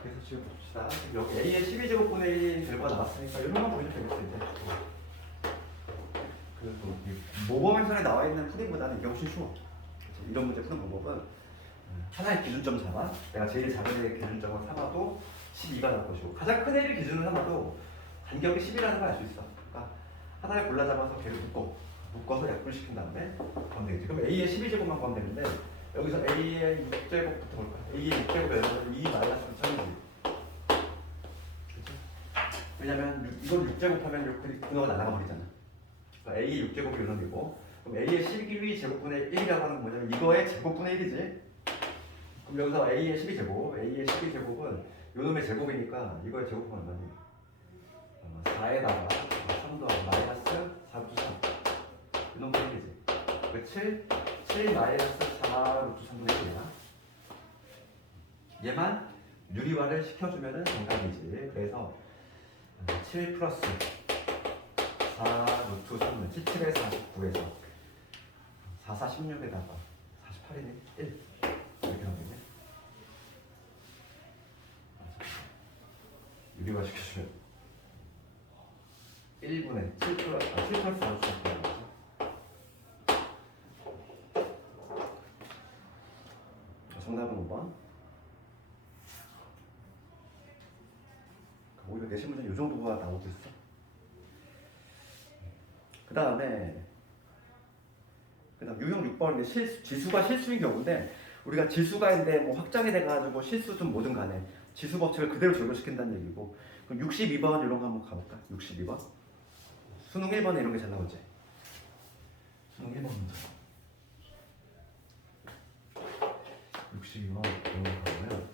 그래서 지금 봅시다. 여기 A의 12제곱분의 1 결과가 나왔으니까 이런만 보시면 되겠어요. 이제. 그리고 모범행선에 나와 있는 푸딩보다는 이게 훨씬 쉬워. 그치? 이런 문제 푸는 방법은 하나의 기준점 잡아. 내가 제일 작은 애의 기준점을 삼아도 12가 나올 것이고 가장 큰 애를 기준으로 삼아도 간격이 10이라는 걸 알 수 있어. 그러니까 하나를 골라 잡아서 걔를 묶어서 약분시킨 다음에 구하면 되겠지. 그럼 A의 12제곱만 구하면 되는데 여기서 A의 6제곱부터 볼까? A의 6제곱에서 2 마이너스 1000이지. 그치? 왜냐면 이걸 6제곱하면 근호가 날아가 버리잖아. 그러니까 A의 6제곱이 이놈이고 그럼 A의 12제곱분의 1이라고 하는 건 뭐냐면 이거의 제곱분의 1이지. 그럼 여기서 A의 12제곱, A의 12제곱은 요놈의 제곱이니까 이거의 제곱은 얼마니? 4에다가 3 더하기 마이너스 4 루트 3 이놈의 1이지. 그 7 마이너스 4 루트 3분의 1이야. 얘만 유리화를 시켜주면은 정답이지. 그래서 7 플러스 4 루트 3은 77에 49에서 4, 4, 16에다가 48이네. 1 이렇게 나오겠네. 유리화 시켜주면 1분의 7 플러스 4 루트 3 정답은 5번. 오히려 내신 문제는 이 정도가 나오고 있어. 그 다음 유형 6번인데 지수가 실수인 경우인데 우리가 지수가 있는데 뭐 확장이 돼가지고 실수든 뭐든 간에 지수 법칙을 그대로 적용시킨다는 얘기고. 그럼 62번 이런 거 한번 가볼까? 62번 수능 1번에 이런 게 잘 나오지. 수능 1번 문제 62번 이런 거 가보면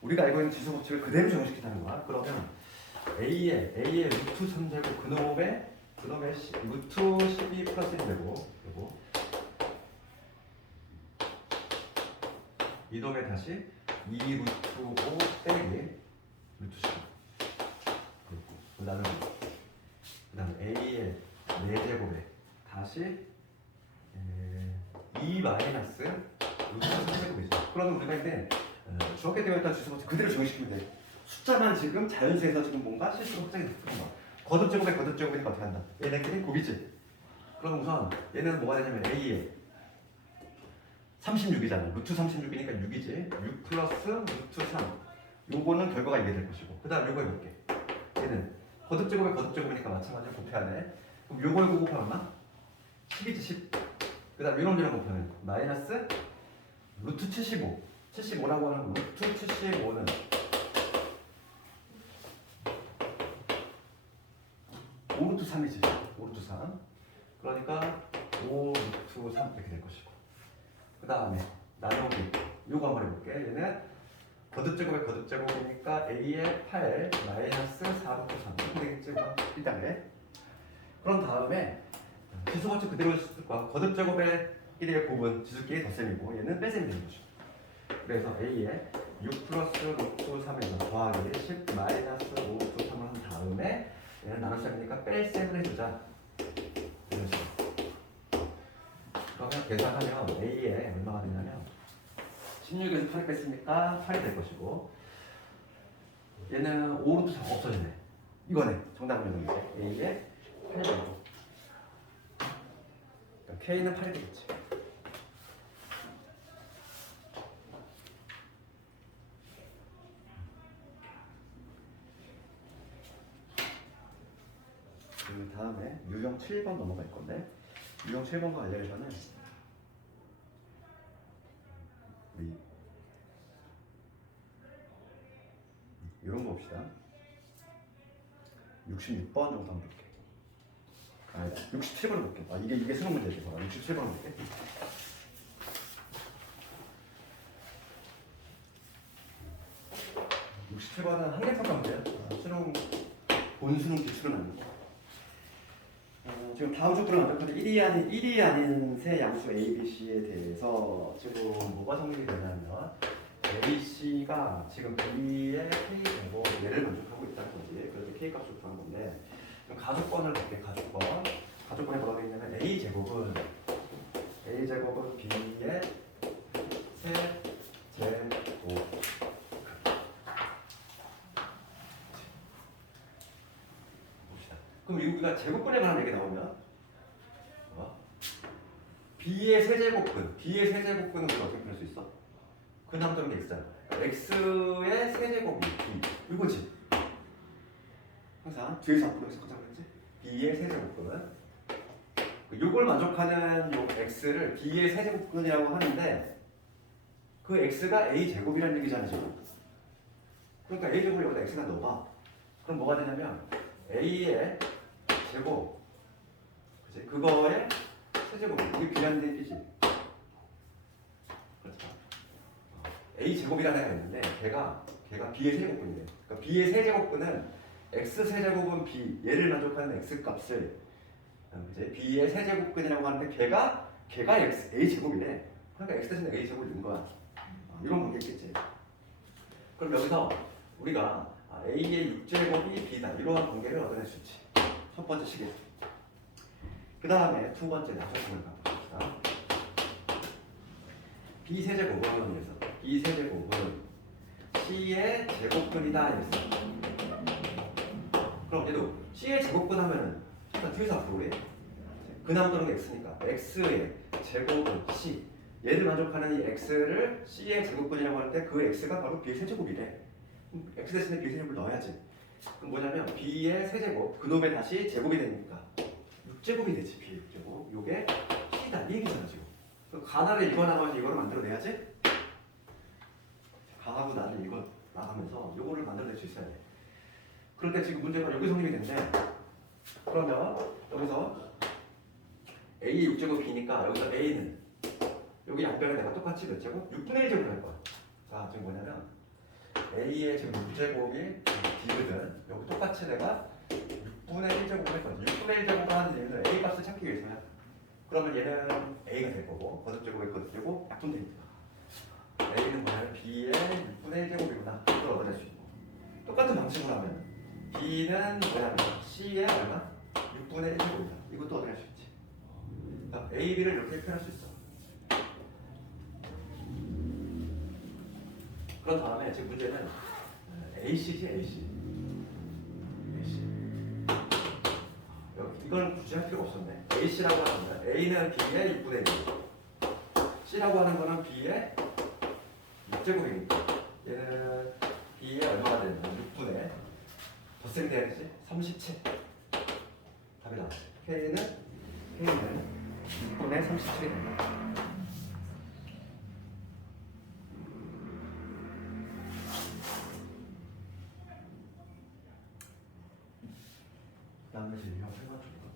우리가 알고 있는 지수 법칙을 그대로 적용시킨다는 거야. 그러면 A의 루트 3제곱 그놈의 루트 12 플러스 1제곱 그리고 이놈의 다시 2 루트 5 빼기 루트 12 그리고 그다음 A의 4제곱에 다시 2 마이너스 루트 3제곱이죠. 그러면 우리가 이제 저렇게 되어 있다는 지수 법칙 그대로 적용시키면 돼. 숫자만 지금 자연수에서 지금 뭔가 실수로 확장이 됐던 거야. 거듭제곱이니까 어떻게 한다? 얘네끼리 곱이지. 그럼 우선 얘는 뭐가 되냐면 A에 36이잖아. 루트 36이니까 6이지. 6 플러스 루트 3. 요거는 결과가 이게 될 것이고. 그 다음 요거 해볼게. 얘는 거듭제곱이니까 마찬가지로 곱해야 돼. 그럼 요거 곱하면 얼마? 10이지 10. 그 다음 요런 곱하면 마이너스 루트 75. 75라고 하는 거. 루트 75는 5루트 3이지. 5루트 3. 그러니까 5루트 3 이렇게 될 것이고. 그 다음에 나누기. 요거 한번 해볼게. 얘는 거듭제곱이니까 A의 8 마이너스 4루트 3 이렇게 되겠지. 일단에. 그런 다음에 지수 법칙 그대로 쓸 거야. 거듭제곱의 1의 곱은 지수끼리 덧셈이고 얘는 뺄셈이 되는 거죠. 그래서 A의 6 플러스 루트 3에서 더하기 10 마이너스 5 루트 3을 한 다음에 얘는 나눗셈이니까 뺄셈을 해주자. 그러면 계산하면 A에 얼마가 되냐면 16에서 8을 뺐으니까 8이 될 것이고 얘는 5 루트 3 없어지네. 이거네. 정답은 이건데 A에 8이 되고 그러니까 K는 8이 되겠지. 그 다음에 유형 7번 넘어갈 건데 유형 7번과 관련해서는 이런 거 봅시다. 66번 정도 한번 볼게. 아니다. 67번 볼게. 이게 수능 문제지. 67번 볼게. 67번은 한계평가 문제야. 수능 본수능 기출은 아니고. 지금 다음 주 완벽한데 1이 아닌 세 양수 A, B, C에 대해서 지금 뭐가 정리가 되냐면 A, C가 지금 B의 K 제곱 얘를 만족하고 있다는 거지. 그래서 K 값을 구한 건데 가족권을 볼게. 가족권에 뭐가 되어 있냐면 A 제곱은 B의 세 제곱 우리가 제곱근에 관한 얘기 나오면 b의 세제곱근, b의 세제곱근은 우리가 어떻게 풀 수 있어? 근함수는 x잖아. x의 세제곱이 b 이거지. 항상 뒤에서 앞으로 해서 가자그랬지. b의 세제곱근은 이걸 만족하는 요 x를 b의 세제곱근이라고 하는데 그 x가 a 제곱이라는 얘기잖아 지금. 그러니까 a 제곱을 여기다 x가 넣어봐. 그럼 뭐가 되냐면 a의 제곱, 그치? 그거의 세제곱 이게 b라는 얘기지. 그렇죠. a 제곱이라는 애가 있는데 걔가 b의 세제곱근이래. 그러니까 b의 세제곱근은 x 세제곱은 b 얘를 만족하는 x 값을 그치? b의 세제곱근이라고 하는데 걔가 x a 제곱이래. 그러니까 x 대신에 a 제곱을 넣은 거야. 이런 관계 있겠지. 그럼 여기서 우리가 a의 6제곱이 b다 이러한 관계를 얻어낼 수 있지. 첫 번째 식에서. 그 다음에 두 번째 나중에 가봅시다. b 세제곱은 이래서 b 세제곱은 c의 제곱근이다 이랬어. 그럼 얘도 c의 제곱근 하면은 일단 뒤에서 앞으로 해. 근함수는 x니까 x의 제곱은 c. 얘를 만족하는 이 x를 c의 제곱근이라고 할 때 그 x가 바로 b의 세제곱이래. x 대신에 b의 세제곱을 넣어야지. 그럼 뭐냐면 b의 세제곱 그놈의 다시 제곱이 되니까 6제곱이 되지. b의 6제곱 요게 c다 이 얘기잖아 지금. 가나를 이거 나가면서 이거를 만들어내야지. 가하고 나를 이거 나가면서 요거를 만들어낼 수 있어야 돼. 그런데 지금 문제가 여기 성립이 된대. 그러면 여기서 a의 6제곱 b니까 여기서 a는 여기 양변에 내가 똑같이 몇 제곱? 6분의 1 제곱을 할 거야. 자, 지금 뭐냐면 a의 지금 6제곱이 b거든. 여기 똑같이 내가 6분의 1 제곱을 할 거지. 6분의 1 제곱을 하는 이유는 a 값을 찾기 위해서야. 그러면 얘는 a가 될 거고 거듭제곱에 거듭제곱 약분되니까 a는 뭐냐면 b의 6분의 1 제곱이구나. 이걸 얻어낼 수 있고 똑같은 방식으로 하면 b는 뭐냐면 c의 얼마? 6분의 1 제곱이다. 이것도 얻어낼 수 있지. 그러니까 a, b를 이렇게 표현할 수 있어. 그런 다음에 지금 문제는 AC지 AC. 이건 굳이 할 필요가 없었네. AC라고 하는 거야. A는 B의 6분의 1. C라고 하는 거는 B의 6제곱이니까 얘는 B의 얼마가 되는 거야? 6분의 덧셈이 돼야 되지? 37. 답이 나왔지. K는 6분의 37이 된다. 다음에 이제 유형 8번 줄까?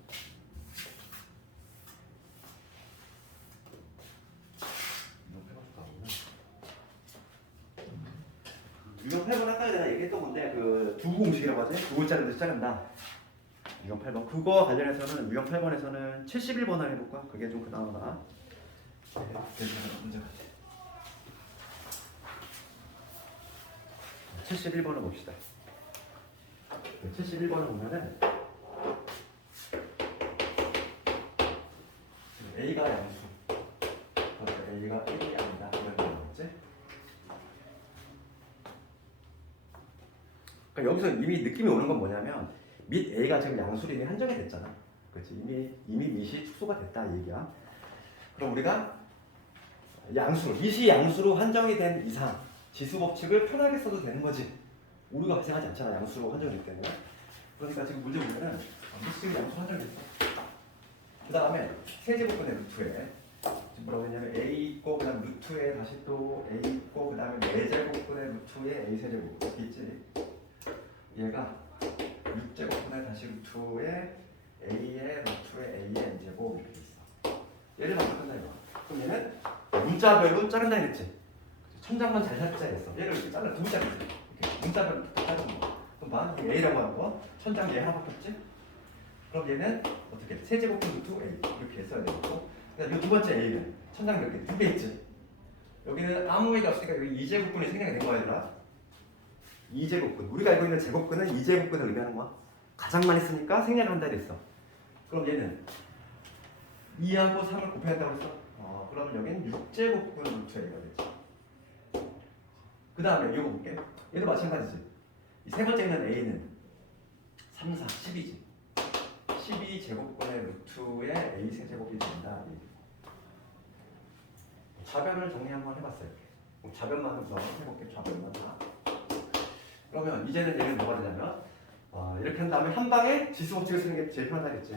유형 8번 아까 내가 얘기했던 건데 그 두 공식이라고 하지? 두 글자로 시작한다. 유형 8번 그거 관련해서는 유형 8번에서는 71번을 해볼까? 그게 좀 그나마 문제 같아. 71번을 봅시다. 71번을 보면은 A가 양수, A가 1이 아니다 이런 거 나왔지? 그러니까 여기서 이미 느낌이 오는 건 뭐냐면 밑 A가 지금 양수로 이미 한정이 됐잖아. 그렇지? 이미 밑이 축소가 됐다 이 얘기야. 그럼 우리가 밑이 양수로 한정이 된 이상 지수 법칙을 편하게 써도 되는 거지. 우리가 발생하지 않잖아 양수로 한정이 됐기 때문에. 그러니까 지금 문제 보면은 밑이 양수로 한정이 됐어. 그 다음에 세제곱근의 루트에 지금 뭐라고 했냐면 a 있고 그 다음 루트에 다시 또 a 있고 그 다음에 4제곱근의 루트에 a 세제곱 이렇게 있지. 얘가 6제곱근의 다시 루트에 a의 루트에 a의 n제곱 이렇게 있어. 얘를 만족한다 이거. 그럼 얘는 문자별로 자른다 했지. 천장만 잘 잡자 했어. 얘를 이렇게 잘라 두 문자로 이렇게 문자별로 딱 자르는 거. 그럼 봐 a라고 하는 거 천장 얘 하나 바뀌었지? 그럼 얘는 어떻게 세제곱근 루트 a 이렇게 써야 되고 그다음 이 두 번째 a는 천장 이렇게 두 개 있지. 여기는 아무 의미가 없으니까 여기 2제곱근이 생략이 된 거야 얘들아. 2제곱근 우리가 알고 있는 제곱근은 2제곱근을 의미하는 거야. 가장 많이 쓰니까 생략을 한다 그랬어. 그럼 얘는 2하고 3을 곱해야 한다고 했어. 그러면 여기는 6제곱근 루트 a가 되지. 그 다음에 이거 볼게. 얘도 마찬가지지. 이 세 번째 있는 a는 3, 4, 10이지. 12제곱분의 루트의 a 세제곱이 된다. 좌변을 정리 한번 해봤어요. 좌변만 우선 해볼게요. 좌변만 다. 그러면 이제는 얘는 뭐가 되냐면 이렇게 한 다음에 한 방에 지수 법칙을 쓰는 게 제일 편하겠지.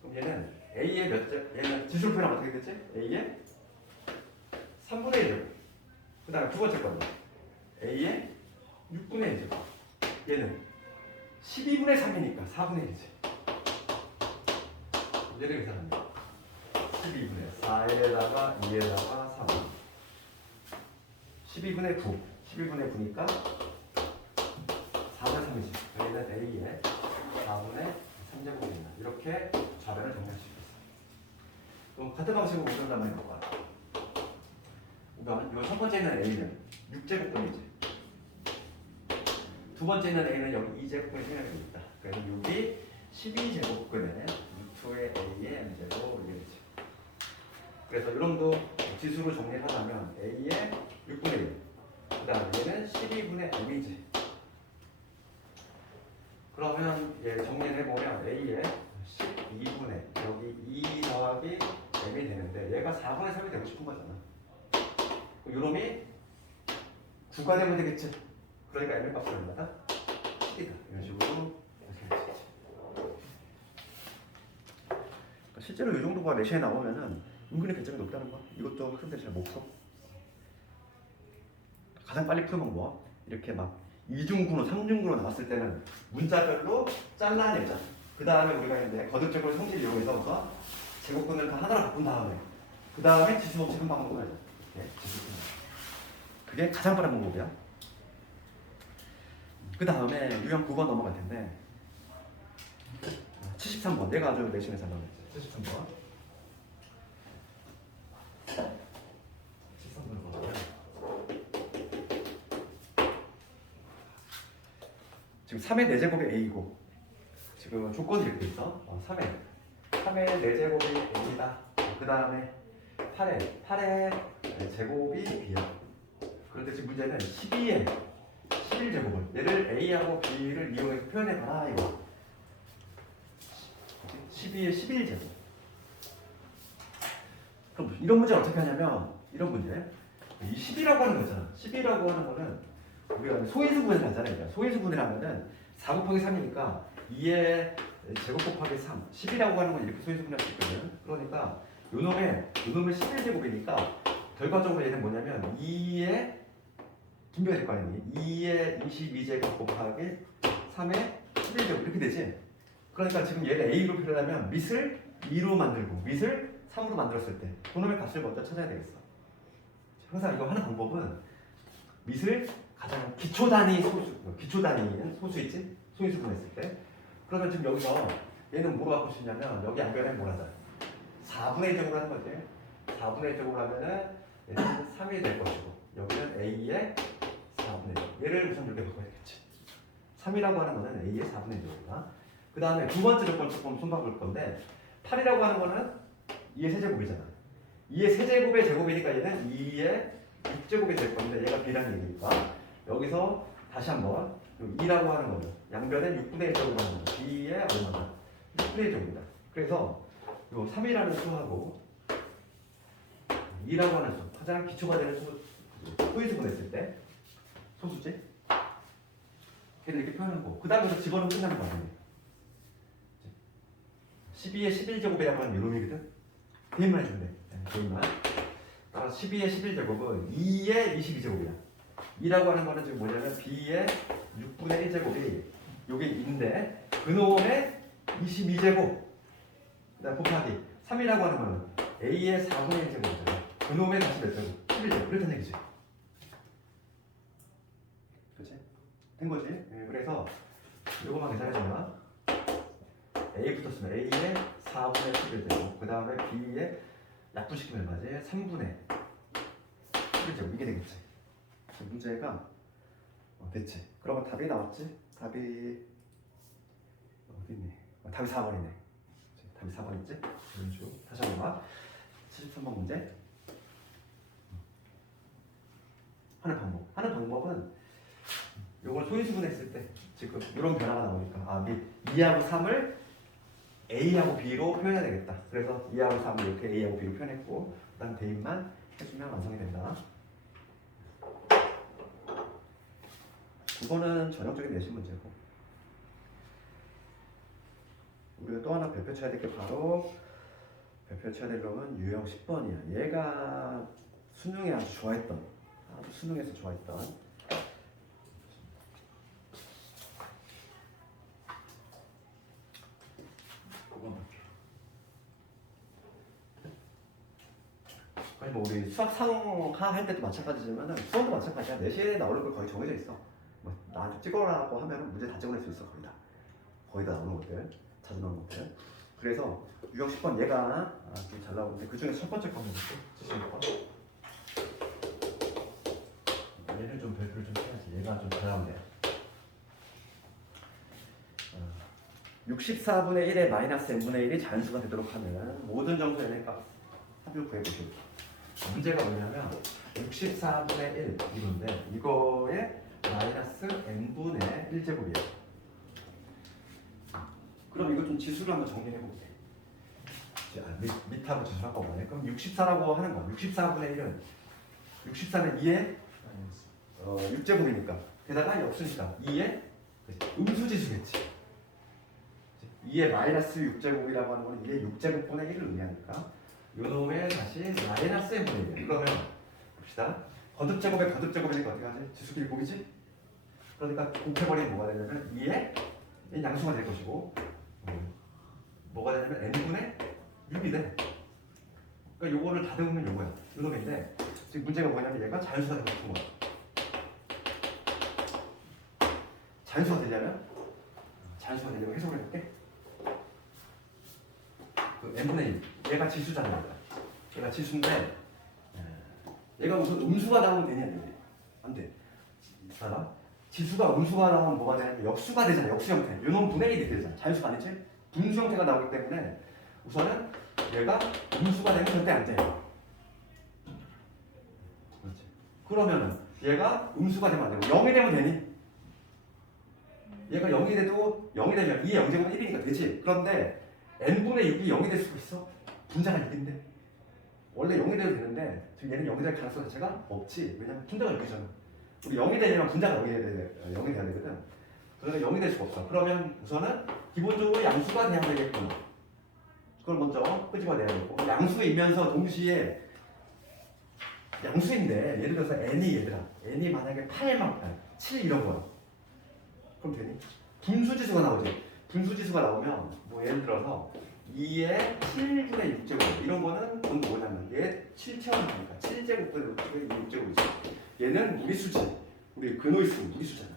그럼 얘는 a의 몇 제? 얘는 지수로 표현하면 어떻게 되겠지? a의 3분의 1제곱. 그 다음에 두 번째 거는 a의 6분의 1제곱. 얘는 12분의 3이니까 4분의 1이지. 얘를 계산합니다. 12분의 4에다가 2에다가 3. 12분의 9. 12분의 9니까 4분의 3이지. 여기는 a의 4분의 3제곱입니다. 이렇게 좌변을 정리할 수 있겠어. 그럼 같은 방식으로 우선 한번 해볼까? 그러면 이거 첫 번째는 a는 6제곱분이지. 두 번째는 a는 여기 2제곱분이 생각이 됩니다. 그래서 여기 12제곱분의 루트의 a의 m제곱 이렇게 되죠. 그래서 이런도 지수로 정리를 하자면 a의 6분의 1. 그 다음에 얘는 12분의 m이지. 그러면 얘 정리를 해보면 a의 12분의 여기 2 더하기 m이 되는데 얘가 4분의 3이 되고 싶은 거잖아. 요놈이 9가 되면 되겠지. 그러니까 m의 값을 얼마다? 10이다. 이런 식으로 실제로 이 정도가 레시에 나오면은 은근히 배점이 높다는 거야. 이것도 학생들이 잘 못 풀어. 가장 빨리 푸는 방법. 이렇게 막 2중구로 3중구로 나왔을 때는 문자별로 잘라내자. 그 다음에 우리가 이제 거듭적으로 성질 이용해서 우선 제곱근을 다 하나로 바꾼 다음에 그 다음에 지수 법칙 한 방법으로 하자. 그게 가장 빠른 방법이야. 그 다음에 유형 9번 넘어갈 텐데 73번 내가 아주 내신에 잘 나왔지. 73번. 73번을 보자. 지금 3의 4제곱이 a이고 지금 조건이 이렇게 돼 있어. 3의 4제곱이 a이다. 그 다음에 8의 제곱이 b야. 그런데 지금 문제는 12의 11제곱을 얘를 a하고 b를 이용해서 표현해봐라 이거. 12의 11제곱. 그럼 이런 문제 어떻게 하냐면 이런 문제 이 10이라고 하는 거 있잖아. 10이라고 하는 거는 우리가 소인수분해를 하잖아요. 소인수분해를 하면은 4 곱하기 3이니까 2의 제곱 곱하기 3 10이라고 하는 건 이렇게 소인수분해할 수 있거든. 그러니까 요놈의 11제곱이니까 결과적으로 얘는 뭐냐면 2의 분배가 될 거 아니니? 2의 22제곱 곱하기 3의 11제곱 이렇게 되지. 그러니까 지금 얘를 a로 표현하면 밑을 2로 만들고 밑을 3으로 만들었을 때 그놈의 값을 먼저 찾아야 되겠어. 항상 이거 하는 방법은 밑을 가장 기초 단위 기초 단위인 소수 있지? 소인수분 했을 때. 그러면 지금 여기서 얘는 뭐로 갖고 싶냐면 여기 양변에 뭘 하자. 4분의 1제곱을 하는 거지. 4분의 1제곱을 하면은 얘는 3이 될 것이고 여기는 a의 4분의 1. 얘를 우선 이렇게 바꿔야 되겠지. 3이라고 하는 거는 a의 4분의 1이다. 그 다음에 두 번째 조건 조금 손봐볼 건데 8이라고 하는 거는 2의 세제곱이잖아. 2의 세제곱의 제곱이니까 얘는 2의 6제곱이 될 건데 얘가 b라는 얘기니까 여기서 다시 한번 2라고 하는 거는 양변에 6분의 1제곱으로 하는 거 b의 얼마나? 6분의 1제곱이다. 그래서 요 3이라는 수하고 2라고 하는 수 가장 기초가 되는 소인수분 했을 때 소수지? 걔를 이렇게 표현한 거. 그 다음에서 집어넣으면 끝나는 거 아니에요. 12의 11제곱이라고 하는 요놈이거든. 대입만 해주면 돼. 대입만. 따라서 12의 11제곱은 2의 22제곱이야. 2라고 하는 거는 지금 뭐냐면 b의 6분의 1제곱이 요게 2인데 그놈의 22제곱 그다음 곱하기 3이라고 하는 거는 a의 4분의 1제곱이잖아. 그놈의 다시 몇 제곱? 11제곱. 그렇다는 얘기지. 그렇지? 된 거지? 네, 그래서 요거만 계산해주면 a 붙었으면 a의 4분의 11제곱 그 다음에 b의 약분시키면 얼마지? 3분의 11제곱 이게 되겠지. 문제가 됐지. 그러면 답이 나왔지? 답이 어디 있니? 답이 4번이네. 답이 4번 있지? 이런 식으로 다시 한번 봐. 73번 문제 하는 방법은 요걸 소인수분 했을 때 지금 이런 변화가 나오니까 2하고 3을 A하고 B로 표현해야 되겠다. 그래서 2하고 3을 이렇게 A하고 B로 표현했고 그 다음 대입만 해주면 완성이 된다. 이거는 전형적인 내신 문제고 우리가 또 하나 별표 쳐야 될 게 바로 별표 쳐야 될 놈은 유형 10번이야. 얘가 수능에 아주 좋아했던 수능에서 좋아했던 아니 뭐 우리 수학 상하 할 때도 마찬가지지만 수험도 마찬가지야. 내신에 나오는 거 거의 정해져 있어. 뭐 나한테 찍어라고 하면 문제 다 찍어낼 수 있어. 거의 다 나오는 것들 자주 나오는 것들. 그래서 유형 10번 얘가 좀 잘 나오는데 그 중에서 첫 번째 거 한번 볼게. 얘를 좀 별표를 좀 해야지. 얘가 좀 잘 나오네. 64분의 1에 마이너스 n분의 1이 자연수가 되도록 하는 모든 점수 n의 값 합을 구해보시오. 문제가 뭐냐면 64분의 1 이건데 이거에 마이너스 n분의 1제곱이에요. 그럼 이거 좀 지수로 한번 정리해볼게. 밑하고 지수를 한꺼번에. 그럼 64라고 하는 거. 64분의 1은 64는 2에 6제곱이니까 게다가 역수니까 2에 음수지수겠지. 2의 마이너스 6제곱이라고 하는 거는 2의 6제곱분의 1을 의미하니까 요놈의 다시 마이너스 n분의 1. 그러면 봅시다. 거듭제곱에 거듭제곱이니까 어떻게 하지? 지수끼리 곱이지? 그러니까 곱해버리면 뭐가 되냐면 2의 양수가 될 것이고 뭐가 되냐면 n분의 6이 돼. 그러니까 요거를 다듬으면 요거야. 요놈인데 지금 문제가 뭐냐면 얘가 자연수가 되고 싶은 거야. 자연수가 되려면 해석을 해볼게. 그 n분의 1 얘가 지수잖아. 얘가 지수인데 얘가 무슨 음수가 나오면 되냐? 안 돼. 봐봐. 지수가 음수가 나오면 뭐가 되냐면 역수가 되잖아. 역수 형태. 요놈 분의 1이 되잖아. 자연수가 아니지? 분수 형태가 나오기 때문에 우선은 얘가 음수가 되면 절대 안 돼요. 그렇지. 그러면은 얘가 음수가 되면 안 되고 0이 되면 되니? 얘가 0이 돼도 0이 되면 2의 0제곱은 1이니까 되지. 그런데 n분의 6이 0이 될 수가 있어? 분자가 6인데 원래 0이 돼도 되는데 지금 얘는 0이 될 가능성 자체가 없지. 왜냐면 분자가 6이잖아. 우리 0이 되려면 분자가 0이 돼야 되거든. 그러니까 0이 될 수가 없어. 그러면 우선은 기본적으로 양수가 돼야 되겠구나. 그걸 먼저 끄집어내야 되고 양수이면서 동시에 양수인데 예를 들어서 n이 만약에 8만 7 이런 거야. 그럼 되니? 분수지수가 나오지. 분수지수가 나오면 뭐 예를 들어서 2의 7분의 6제곱 이런 거는 그건 뭐냐면 얘 7채워나니까 7제곱분의 6제곱이지. 얘는 무리수지. 우리 근호일수 무리수잖아.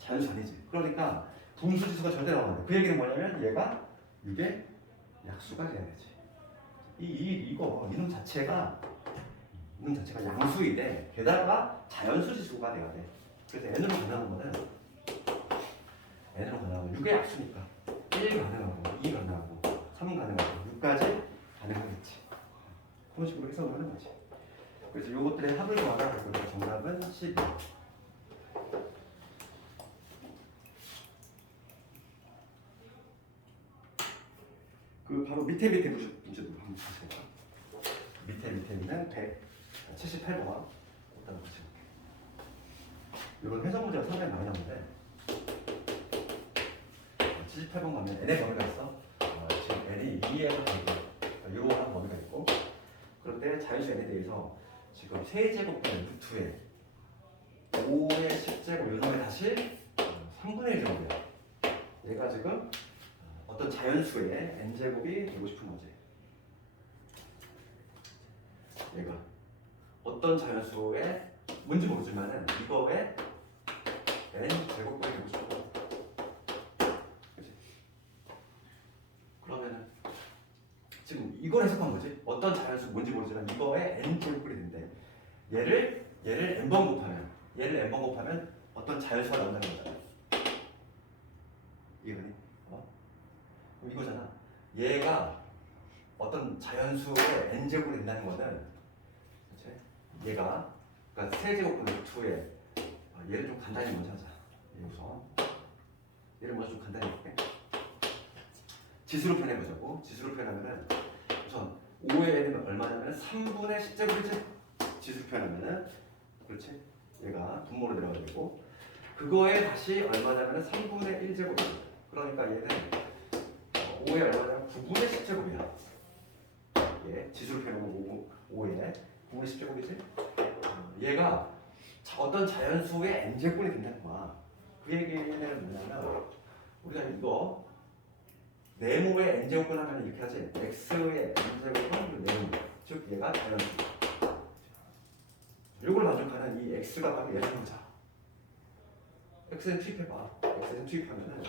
자연수 아니지. 그러니까 분수지수가 절대 나오면 안 돼. 그 얘기는 뭐냐면 얘가 6의 약수가 돼야 되지. 이놈 자체가 양수이되 게다가 자연수지수가 돼야 돼. 그래서 n으로 가능한 거는 6의 약수니까 1 가능하고 2 가능하고 3 가능하고 6까지 가능하겠지. 그런 식으로 해석을 하는 거지. 그래서 이것들의 합을 구하라. 그래서 정답은 12. 그 바로 밑에 문제도 한번 보세요. 밑에는 178번 갖다 놓으세요. 이런 해석 문제가 상당히 많이 나오는데 78번 가면 n의 범위가 있어. 지금 n이 2에서 이거 하는 범위가 있고 그런데 자연수 n에 대해서 지금 세제곱분의 루트에 5의 10제곱 요놈에 다시 3분의 1 제곱이야. 얘가 지금 어떤 자연수의 n제곱이 되고 싶은 거지. 얘가 어떤 자연수의 뭔지 모르지만은 이거에 n제곱분이 되고 싶어. 그치? 그러면은 지금 이걸 해석한 거지. 어떤 자연수 뭔지 모르지만 이거에 n제곱분이 된대. 얘를 n번 곱하면 어떤 자연수가 나온다는 거잖아. 이해가니? 그럼 이거잖아. 얘가 어떤 자연수의 n제곱이 된다는 거는 그치? 얘가 그러니까 세제곱분의 루트에 얘를 좀 간단히 먼저 하자. 얘 우선 얘를 먼저 좀 간단히 해볼게. 지수로 표현해보자고. 지수로 표현하면은 우선 5의 n은 얼마냐면 3분의 10제곱이지. 지수로 표현하면은 그렇지. 얘가 분모로 내려가야 되고 그거에 다시 얼마냐면 3분의 1제곱이야. 그러니까 얘는 5에 얼마냐면 9분의 10제곱이야. 얘 지수로 표현하면 5에 9분의 10제곱이지. 얘가 어떤 자연수의 n제곱이 된다는 거야. 그 얘기는 뭐냐면 우리가 이거 네모의 n제곱을 하면 이렇게 하지. x의 n제곱은 네모. 즉 얘가 자연수. 이걸 만족하는 이 x가 바로 얘 상자. x는 투입해봐. x는 투입하면은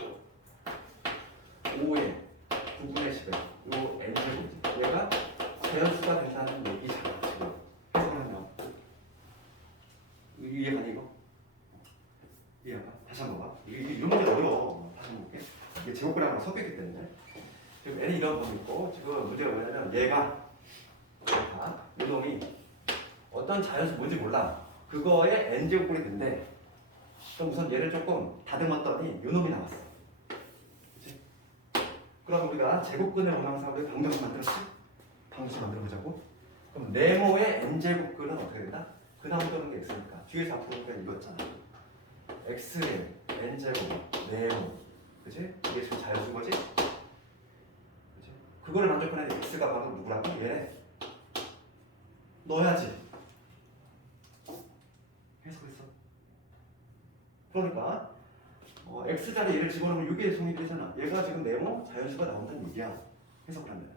5에 9분의 10에 요 n제곱이지. 얘가 자연수가 된다는 얘기잖아. 지금 해석하면 이해가니 이거? 이해가? 다시 한번 봐. 이런 문제 어려워. 다시 한번 볼게. 이게 제곱그램이랑 섞였기 때문에 지금 n이 이런 범위 있고 지금 문제가 뭐냐면 얘가 이놈이 어떤 자연수 뭔지 몰라. 그거에 n제곱꼴이 된대. 그럼 우선 얘를 조금 다듬었더니 요놈이 나왔어. 그치? 그럼 우리가 제곱근의 원앙사고의 방정식 만들었지? 방정식 만들어보자고. 그럼 네모의 n제곱근은 어떻게 된다? 그 다음 도는 게 x니까 뒤에서 앞으로 보면 이거였잖아. x의 n제곱 네모. 그치? 이게 지금 자연수인 거지? 그치? 그걸 만족하는 x가 바로 누구라고? 얘 넣어야지. 해석했어. 그러니까 x자리에 얘를 집어넣으면 이게 성립이 되잖아. 얘가 지금 네모 자연수가 나온다는 얘기야. 해석을 하면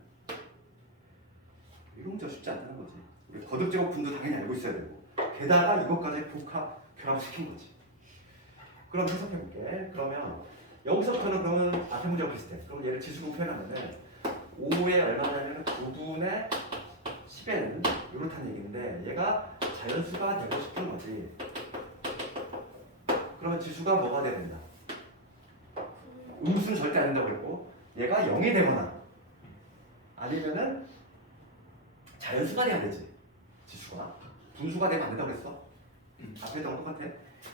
이런 문제가 쉽지 않다는 거지. 우리 거듭제곱분도 당연히 알고 있어야 되고 게다가 이것까지 복합 결합시킨 거지. 그럼 해석해볼게. 그러면 여기서부터는 그러면 앞에 문제가 비슷해. 그럼 얘를 지수로 표현하면은 5에 얼마냐면 9분의 10에는 이렇다는 얘기인데 얘가 자연수가 되고 싶은 거지. 그러면 지수가 뭐가 돼야 된다? 음수는 절대 안 된다고 했고 얘가 0이 되거나 아니면은 자연수가 돼야 되지. 지수가 분수가 되면 안 된다고 했어. 앞에랑 똑같아.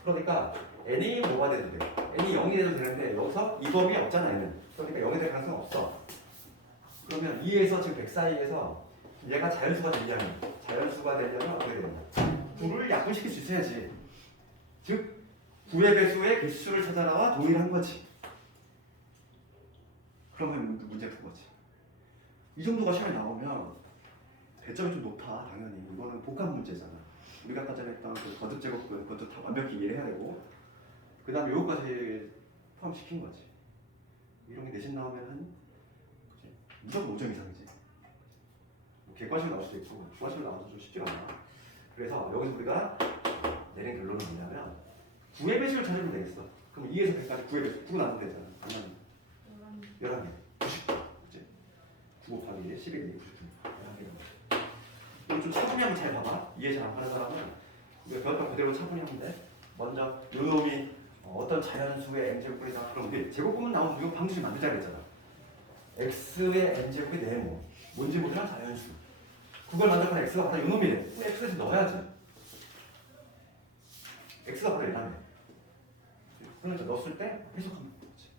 그러니까 n이 뭐가 돼도 돼. n이 0이 돼도 되는데 여기서 이 법이 없잖아. 얘는. 그러니까 0이 될 가능성은 없어. 그러면 2에서 지금 100 사이에서 얘가 자연수가 되려면 어떻게 되냐? 9를 약분시킬 수 있어야지. 즉 9의 배수의 개수를 찾아나와 동일한 거지. 그러면 문제 푼 거지. 이 정도가 시험에 나오면 배점이 좀 높아. 당연히 이거는 복합 문제잖아. 우리가 아까 전에 했던 그 거듭제곱근 그것도 다 완벽히 이해를 해야 되고 그 다음에 요거까지 포함시킨 거지. 이런 게 내신 나오면 한 무조건 5점 이상이지. 객관식으로 나올 수도 있고 주관식으로 나와도 좀 쉽지가 않아. 그래서 여기서 우리가 내린 결론은 뭐냐면 9의 배수를 찾으면 되겠어. 그럼 2에서 100까지 9의 배수 9 나누면 되잖아. 그러면 11개 90개. 그치? 9 곱하기 11개 90개. 11개란 이거 좀 차분히 한번 잘 봐봐. 이해 잘 안 가는 사람은 우리가 배웠던 그대로 차분히 하면 돼. 먼저 요놈이 어떤 자연수의 n제곱이다. 그럼 우리 제곱분문 나오면 이거 방정식 만들자 그랬잖아. x의 n제곱이 네모 뭔제곱이랑 자연수. 그걸 만족하는 x가 바로 요놈이래. x에서 넣어야지. x가 바로 얘라며. 그러니까 넣었을 때 해석하면 되지.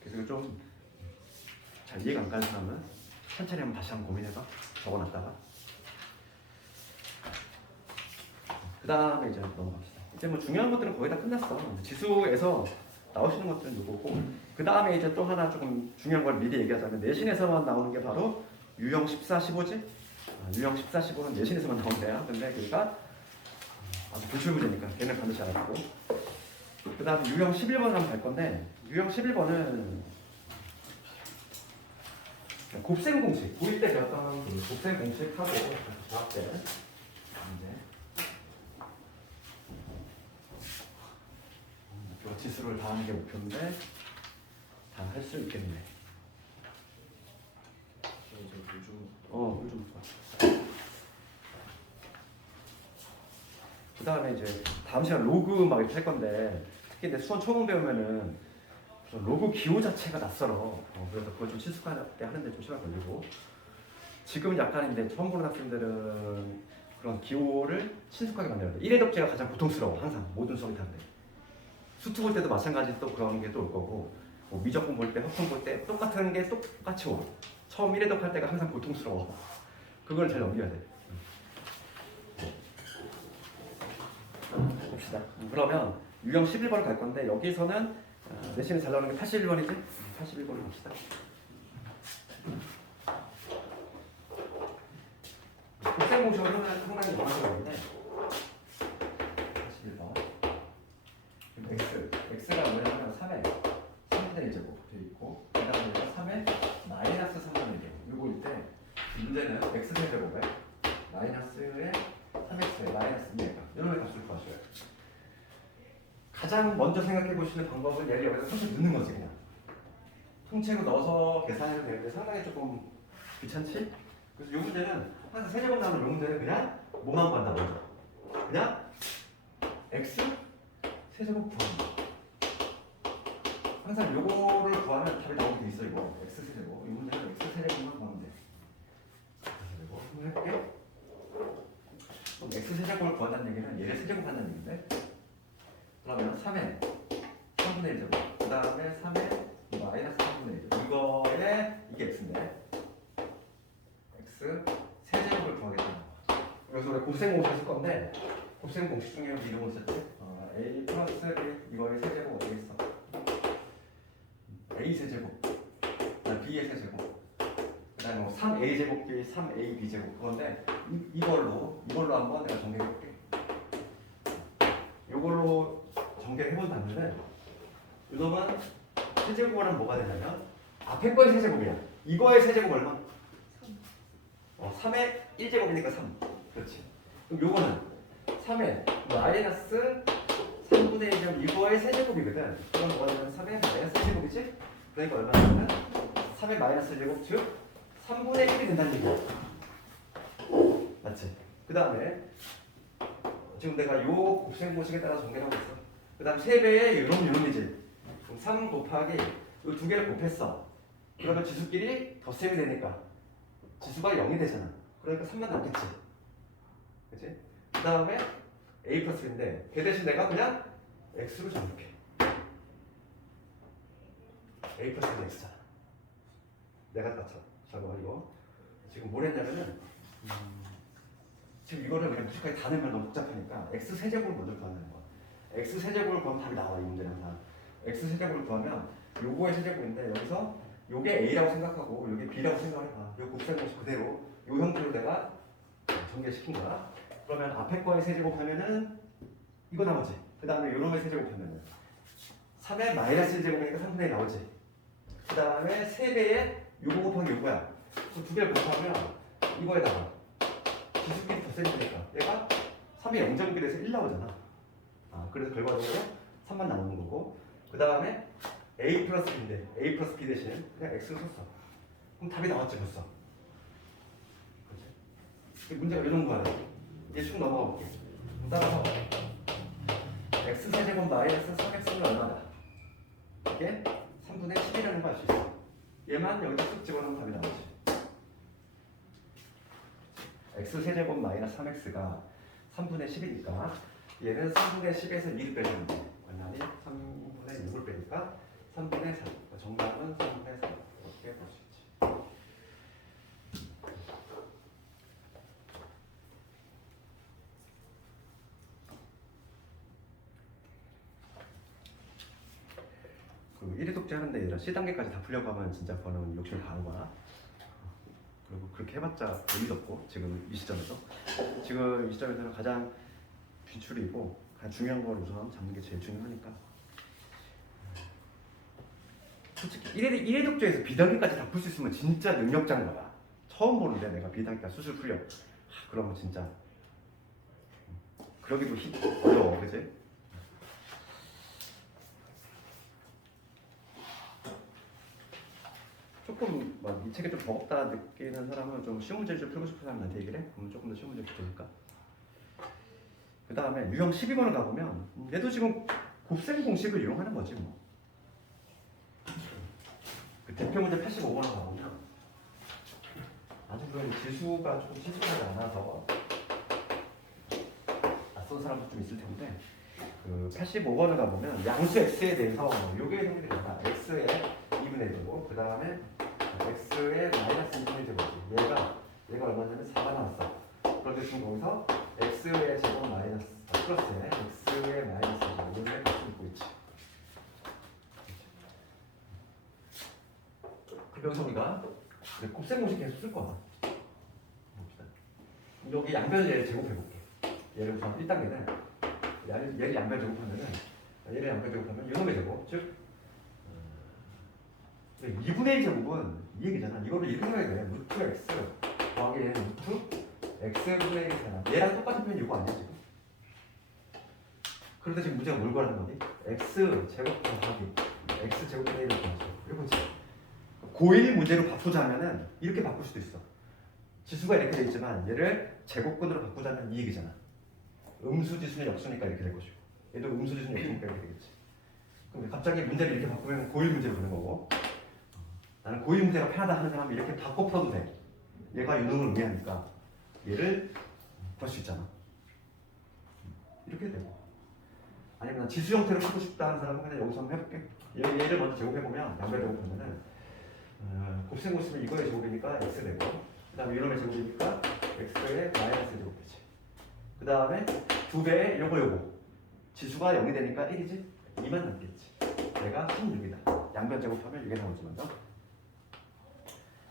그래서 이거 좀 잘 이해가 안 가는 사람은 천천히 한번 다시 한번 고민해봐. 적어놨다가 그 다음에 이제 넘어갑시다. 이제 뭐 중요한 것들은 거의 다 끝났어. 지수에서 나오시는 것들은 이거고 그 다음에 이제 또 하나 조금 중요한 걸 미리 얘기하자면 내신에서만 나오는 게 바로 유형 14, 15지? 유형 14, 15는 내신에서만 나온대요. 근데 그러니까 아주 기출문제니까 걔는 반드시 알아보고 그 다음에 유형 11번 한번 갈 건데 유형 11번은 곱셈 공식, 고1 때 배웠던 그 곱셈 공식하고 조합된 문제. 목표가 지수를 다하는 게 목표인데 다 할 수 있겠네. 좀 그 다음에 이제 다음 시간 로그 막 이렇게 할 건데 특히 이제 수원 초급 배우면은 로그 기호 자체가 낯설어. 그래서 그걸 좀 친숙하게 하는데 좀 시간 걸리고 지금 약간 이제 처음 보는 학생들은 그런 기호를 친숙하게 만들어야 돼. 1회 독재가 가장 고통스러워. 항상 모든 수업이 다른데 수투 볼 때도 마찬가지 또 그런 게 또 올 거고 뭐 미적분 볼 때, 합성 볼 때 똑같은 게 똑같이 오. 처음 1회독 할 때가 항상 고통스러워. 그걸 잘 넘겨야 돼. 봅시다. 그러면 유형 11번을 갈 건데 여기서는 내신에 잘 나오는 게 81번이지? 81번을 봅시다. 곱셈 공식은 상당히 원하는 건데 81번 x가 뭐냐면 3의 3분의 1제곱 되어 있고 그 다음에 3의 마이너스 3분의 1제곱 요거일 때 문제는 x 세제곱에 마이너스의 3x의 마이너스 2가 이런 값을 구하셔요. 가장 먼저 생각해 보시는 방법은 얘를 여기서 통째로 넣는 거지 그냥 통째로 넣어서 계산해도 되는데 상당히 조금 귀찮지? 그래서 이 문제는 항상 세제곱 나오는 이 문제는 그냥 뭐만 구한다 먼저 그냥 x 세제곱 구합니다. 항상 요거를 구하면 답이 나오게 돼 있어 이거 x 세제곱 이 문제는 x 세제곱만 구하면 돼. 그리고 한번 해볼게. 그럼 x 세제곱을 구한다는 얘기는 얘를 세제곱 한다는 얘기인데 그러면 3의 3분의 1제곱 그 다음에 3의 마이너스 3분의 1제곱 이거에 이게 x인데 x 세제곱을 구하겠다는 거. 여기서 우리 곱셈 공식 쓸 건데 곱셈 공식 중에 이런 거 썼지? a 플러스 b 이거의 세제곱 어떻게 했어? a 세제곱 b의 세제곱 그 다음에 3a 제곱 b 3ab 제곱 그건데 이걸로 한번 내가 정리해볼게. 이걸로 전개를 해본 다음에는 이놈은 세제곱을 하면 뭐가 되냐면 앞에 거의 세제곱이야. 이거의 세제곱 얼마? 3의 1제곱이니까 3. 그렇지. 그럼 요거는 3의 마이너스 3분의 1제곱 이거의 세제곱이거든. 그럼 뭐가 되면 3의 마이너스 1제곱이지? 그러니까 얼마냐면 3의 마이너스 1제곱 즉 3분의 1이 된다는 얘기야. 맞지? 그 다음에 지금 내가 요 곱셈 공식에 따라 정리를 하고 있어. 그 다음 3배의 이놈이지. 그럼 3 곱하기 이 두 개를 곱했어. 그러면 지수끼리 덧셈이 되니까 지수가 0이 되잖아. 그러니까 3만 남겠지. 그치? 그 다음에 a 플러스 b인데 걔 대신 내가 그냥 x로 정립해. a 플러스 b는 x잖아. 내가 맞춰. 잠깐만 이거 지금 뭘 했냐면은 지금 이거를 그냥 무식하게 다 내면 너무 복잡하니까 x 세제곱을 먼저 구한다는 거야. x 세제곱을 구하면 답이 나와 이 문제는 항상. x 세제곱을 구하면 요거의 세제곱인데 여기서 요게 a라고 생각하고 요게 b라고 생각을 해봐. 요 곱셈 공식 그대로 요 형태로 내가 전개시킨 거야. 그러면 앞에 거의 세제곱 하면은 이거 나오지. 그 다음에 요놈의 세제곱 하면은 3의 마이너스 1제곱이니까 3분의 1 나오지. 그 다음에 3배의 요거 곱하기 요거야. 그래서 두 개를 곱하면 이거에다가 지수끼리 덧셈이 되니까 얘가 3의 0제곱이 돼서 1 나오잖아. 그래서 결과적으로 3만 나오는 거고 그 다음에 a 플러스 b인데 a 플러스 b 대신 그냥 x를 썼어. 그럼 답이 나왔지 벌써. 그치? 문제가 이런 거야. 이제 쭉 넘어가 볼게. 따라서 x 세제곱 마이너스 3x는 얼마다? 이게 3분의 10이라는 걸 알 수 있어. 얘만 여기다 쑥 집어넣으면 답이 나오지. x 세제곱 마이너스 3x가 3분의 10이니까 얘는 3분의 10에서 2를 빼주면 돼. 얼마니? 3분의 6을 빼니까 3분의 3. 정답은 3분의 3. 이렇게 볼 수 있지. 그 1회 독재 하는데 얘들아 C단계까지 다 풀려가면 진짜 그거는 욕심 가는 거야. 그리고 그렇게 해봤자 의미도 없고 지금 이 시점에서 지금 이 시점에서는 가장 비출이고 가장 중요한 걸 우선 잡는 게 제일 중요하니까 솔직히 1회 독재에서 B단계까지 다 풀 수 있으면 진짜 능력자인 거야. 처음 보는데 내가 B단계까지 수술 풀려 그러면 진짜 그러기도 어려워. 그치? 조금 막 이 책이 좀 버겁다 느끼는 사람은 좀 쉬운 문제를 좀 풀고 싶은 사람한테 얘기를 해. 그러면 조금 더 쉬운 문제를 풀니까. 그 다음에 유형 12번을 가보면 얘도 지금 곱셈 공식을 이용하는 거지 뭐. 그 대표 문제 85번을 가보면 아주 그 지수가 조금 친숙하지 않아서 낯선 사람도 좀 있을 텐데 그 85번을 가보면 양수 x에 대해서 요게 생각이 된다. x의 2분의 1이고 그 다음에 x의 마이너스 2분의 1이지. 얘가 얼마냐면 4가 나왔어. 그런데 지금 거기서 x의 제곱 마이너스 플러스에 x의 마이너스 제곱을 같이 읽고 있지. 여기서 우리가 곱셈 공식 계속 쓸 거야. 봅시다. 여기 양변을 얘를 제곱해볼게. 얘를 우선 1단계는 얘를 양변 제곱하면은 얘를 양변 제곱하면 이놈의 제곱 즉 2분의 1 제곱은 이 얘기잖아. 이거를 이렇게 해야 돼. 루트 x 더하기 얘는 루트 x분의 1이잖아. 얘랑 똑같은 표현이 이거 아니야 지금? 그런데 지금 문제가 뭘 구하는 거니? x 제곱 더하기 x 제곱분의 1을 구하죠. 이거지. 고1 문제로 바꾸자면은 이렇게 바꿀 수도 있어. 지수가 이렇게 돼 있지만 얘를 제곱근으로 바꾸자면 이 얘기잖아. 음수지수는 역수니까 이렇게 될 것이고 얘도 음수지수는 역수니까 이렇게 되겠지. 그럼 갑자기 문제를 이렇게 바꾸면 고1 문제로 가는 거고 나는 고1 문제가 편하다 하는 사람은 이렇게 바꿔 풀어도 돼. 얘가 유능을 의미하니까 얘를 구할 수 있잖아. 이렇게 되고 아니면 난 지수 형태로 풀고 싶다 하는 사람은 그냥 여기서 한번 해볼게. 얘를 먼저 제곱해보면 양변 제곱하면은 곱셈 곱셈은 이거의 제곱이니까 x 되고 그 다음에 이놈의 제곱이니까 x의 마이너스 제곱되지. 그 다음에 2배의 요거 지수가 0이 되니까 1이지? 2만 남겠지. 얘가 16이다. 양변 제곱하면 이게 나오지만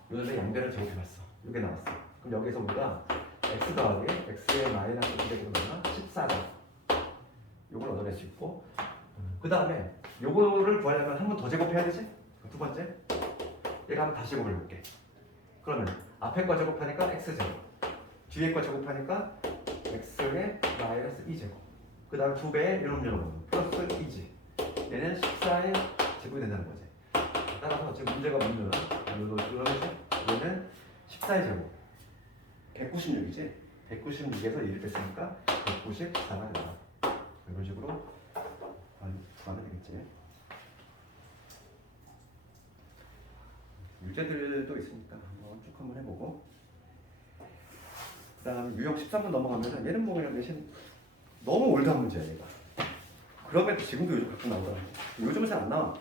요즘에 양변을 제곱해봤어. 이게 나왔어. 그럼 여기서 우리가 x 더하기 x의 마이너스 2제곱은 14다. 요걸 얻어낼 수 있고 그 다음에 요거를 구하려면 한 번 더 제곱해야 되지? 두 번째 얘가 한번 다시 제곱을 해볼게. 그러면 앞에 거 제곱하니까 x제곱 뒤에 거 제곱하니까 x의 마이너스 2제곱 그 다음 2배의 이놈 플러스 2지. 얘는 14의 제곱이 된다는 거지. 따라서 지금 문제가 묻는 얘는 14의 제곱 196이지. 196에서 1을 뺐으니까 194가 된다. 이런 식으로 구하면 되겠지. 유제들도 있으니까 한번 쭉 한번 해보고 그 다음 유형 13번 넘어가면 얘는 뭐 그냥 대신 너무 올드한 문제야 얘가. 그럼에도 지금도 요즘 가끔 나오더라. 요즘은 잘 안 나와.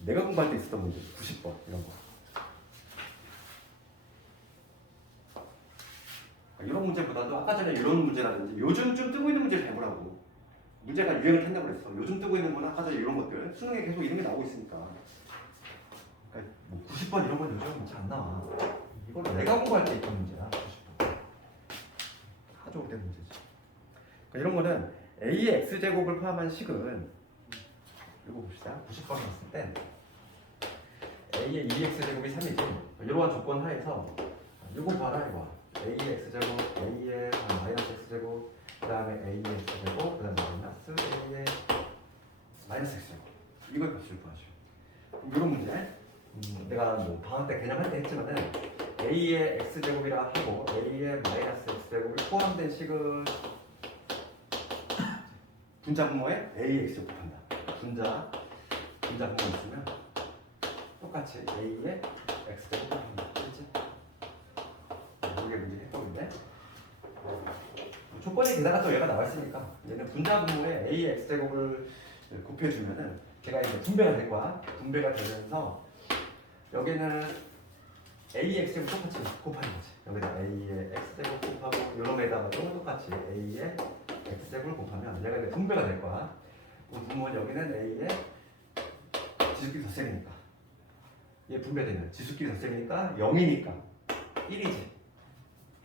내가 공부할 때 있었던 문제 90번 이런 거. 이런 문제보다도 아까 전에 이런 문제라든지 요즘 좀 뜨고 있는 문제를 해보라고. 문제가 유행을 탄다고 그랬어. 요즘 뜨고 있는 거나 아까 전에 이런 것들 수능에 계속 이런 게 나오고 있으니까. 그러니까 뭐 90번 이런 건 요즘은 잘 안 나와. 이거는 내가 공부할 때 있던 문제야. 90번. 아주 오래된 문제지. 그러니까 이런 거는 a의 x제곱을 포함한 식은 이거 봅시다. 90번 봤을 때 a의 2x제곱이 3이지. 이러한 조건 하에서 이거 봐라 이거. a의 x제곱, a의 마이너스 x제곱, 그 다음에 a의 x제곱, 그 다음에 마이너스 a의 마이너스 x제곱. 이걸 값을 구하죠. 이런 문제 내가 뭐 방학 때 개념할 때 했지만은 a의 x제곱이라 하고 a의 마이너스 x제곱이 포함된 식은 분자 분모에 a의 x제곱 곱한다. 분자 분모 있으면 똑같이 a의 x제곱 곱한다. 그렇지? 이게 문제 해법인데 조건이 게다가 또 얘가 나와 있으니까 얘는 분자 분모에 a의 x제곱을 곱해주면은 걔가 이제 분배가 될 거야. 분배가 되면서 여기는 a의 x제곱 똑같이 곱하는 거지. 여기다 a의 x제곱 곱하고 요놈에다가도 똑같이 a의 x제곱을 곱하면 얘가 이제 분배가 될 거야. 분모는 여기는 a의 지수끼리 덧셈이니까 얘 분배되면 지수끼리 덧셈이니까 0이니까 1이지.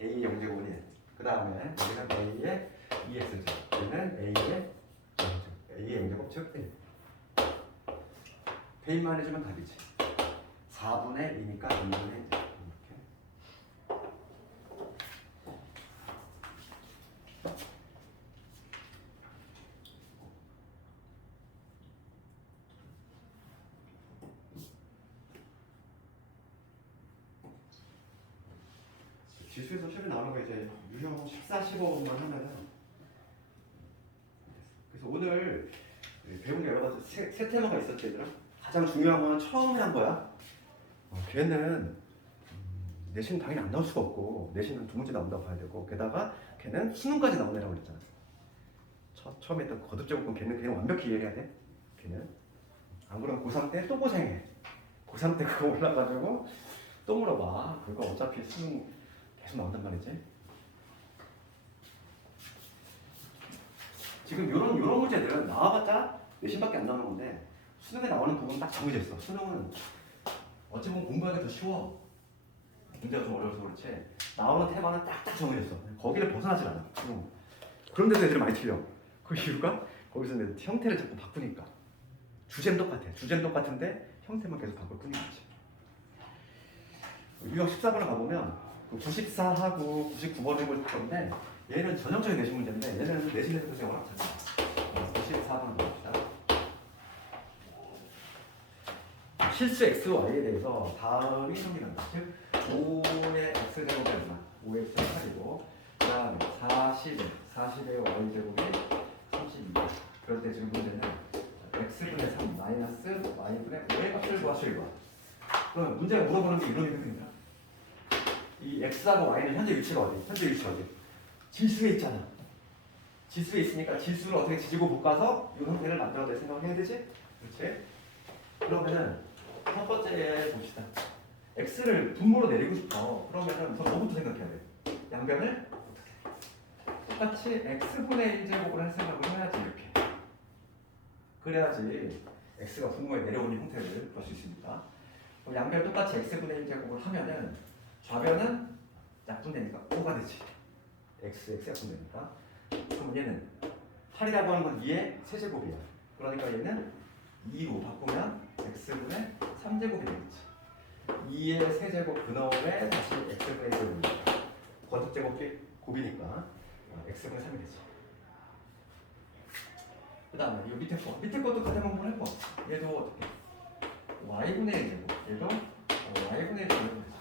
a의 0제곱은 1. 그 다음에 여기는 a의 2x제곱 얘는 a의 0제곱 즉 1. 대입만 해주면 답이지. 4분의 2니까 2분의 1 이렇게. 지수에서 실을 나오는 거 이제 유형 14, 15만 하면은 그래서 오늘 배운 게 여러 가지 세 테마가 있었지 얘들아. 가장 중요한 건 처음에 한 거야. 걔는 내신 당연히 안 나올 수가 없고 내신은 두 문제 나온다고 봐야 되고 게다가 걔는 수능까지 나온 애라고 그랬잖아. 처음에 했던 거듭제곱근 걔는 완벽히 이해해야 돼. 걔는 안 그러면 고3 때 또 고생해. 고3 때 그거 올라가지고 또 물어봐. 그거 어차피 수능 계속 나온단 말이지. 지금 요런 문제들은 나와봤자 내신밖에 안 나오는 건데 수능에 나오는 부분은 딱 정해져 있어. 수능은 어찌 보면 공부하기 더 쉬워. 문제가 좀 어려워서 그렇지 나오는 테마는 딱딱 정해져 있어. 거기를 벗어나질 않아. 그런데도 애들이 많이 틀려. 그 이유가 거기서 내 형태를 자꾸 바꾸니까. 주제는 똑같아. 주제는 똑같은데 형태만 계속 바꿀 뿐인 거지. 유형 14번을 가보면 94하고 99번을 볼 건데 얘는 전형적인 내신 문제인데 얘는 내신에서 교수가 워낙 작아. 94번 봅시다. 실수 x, y에 대해서 다음이 정리한다. 즉 5의 x제곱이 얼마? 5의 x가 8이고 그 다음에 40의 y제곱이 32. 그럴 때 지금 문제는 x분의 3 마이너스 y분의 5의 값을 구하시오. 그러면 문제가 물어보는 게 이런 의미입니다. 이 x하고 y는 현재 위치가 어디? 현재 위치 어디? 지수에 있잖아. 지수에 있으니까 지수를 어떻게 지지고 볶아서 이 형태를 만들어낼 생각을 해야 되지? 그렇지? 그러면은 첫 번째 봅시다. x를 분모로 내리고 싶어. 그러면은 우선 뭐부터 생각해야 돼? 양변을 어떻게? 똑같이 x분의 1제곱을 할 생각을 해야지 이렇게. 그래야지 x가 분모에 내려오는 형태를 볼 수 있습니다. 양변 똑같이 x분의 1제곱을 하면은 좌변은 약분되니까 5가 되지. x 약분되니까. 그럼 얘는 8이라고 하는 건 2의 세제곱이야. 그러니까 얘는 2로 바꾸면 x분의 3제곱이 되겠지. 2의 세제곱 근원에 다시 x분의 1제곱이니까 거듭제곱이 곱이니까 x분의 3이 되지. 그 다음에 이 밑에 것도 같은 방법을 해봐. 얘도 어떻게? y분의 1제곱. 얘도 y분의 1제곱 되지.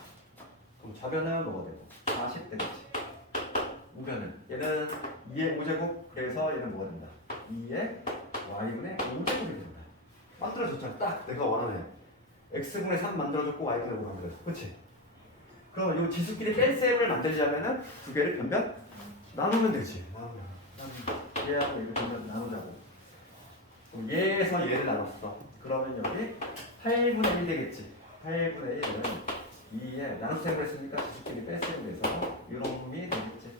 그럼 좌변은 뭐가 되고? 40 되겠지. 우변은 얘는 2의 5제곱. 그래서 얘는 뭐가 된다? 2의 y분의 5제곱이 된다. 만들어줬잖아. 딱 내가 원하는 x분의 3 만들어줬고 y분의 5 만들어줬어. 그렇지? 그럼 이 지수끼리 뺄셈을 만들자면은 두 개를 변변 나누면 되지. 얘하고 이거 변변 나누자고. 그럼 얘에서 얘를 나눴어. 그러면 여기 8분의 1 되겠지. 8분의 1은 2에 나눗셈을 했으니까 지수끼리 뺄셈을 해서 이런 놈이 되겠지.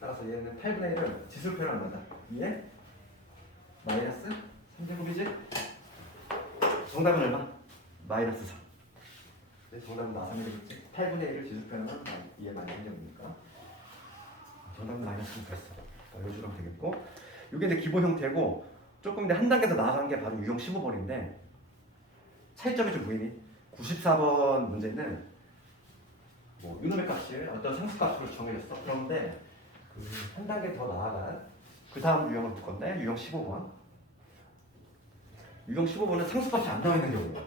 따라서 얘는 8분의 1을 지수표를 한다. 2에 마이너스 3제곱이지? 정답은 얼마? 마이너스 3. 네, 정답은 나삼이 되겠지? 8분의 1을 지수표하면 2에 마이너스 3제곱이니까 정답은 마이너스 3 됐어. 요주랑 되겠고 이게 이제 기본 형태고 조금 이제 한 단계 더 나아간 게 바로 유형 15번인데 차이점이 좀 보이니? 94번 문제는 뭐 이놈의 값이 어떤 상수값으로 정해졌어. 그런데 한 단계 더 나아간 그 다음 유형을 볼 건데 유형 15번. 유형 15번은 상수값이 안 나와 있는 경우야.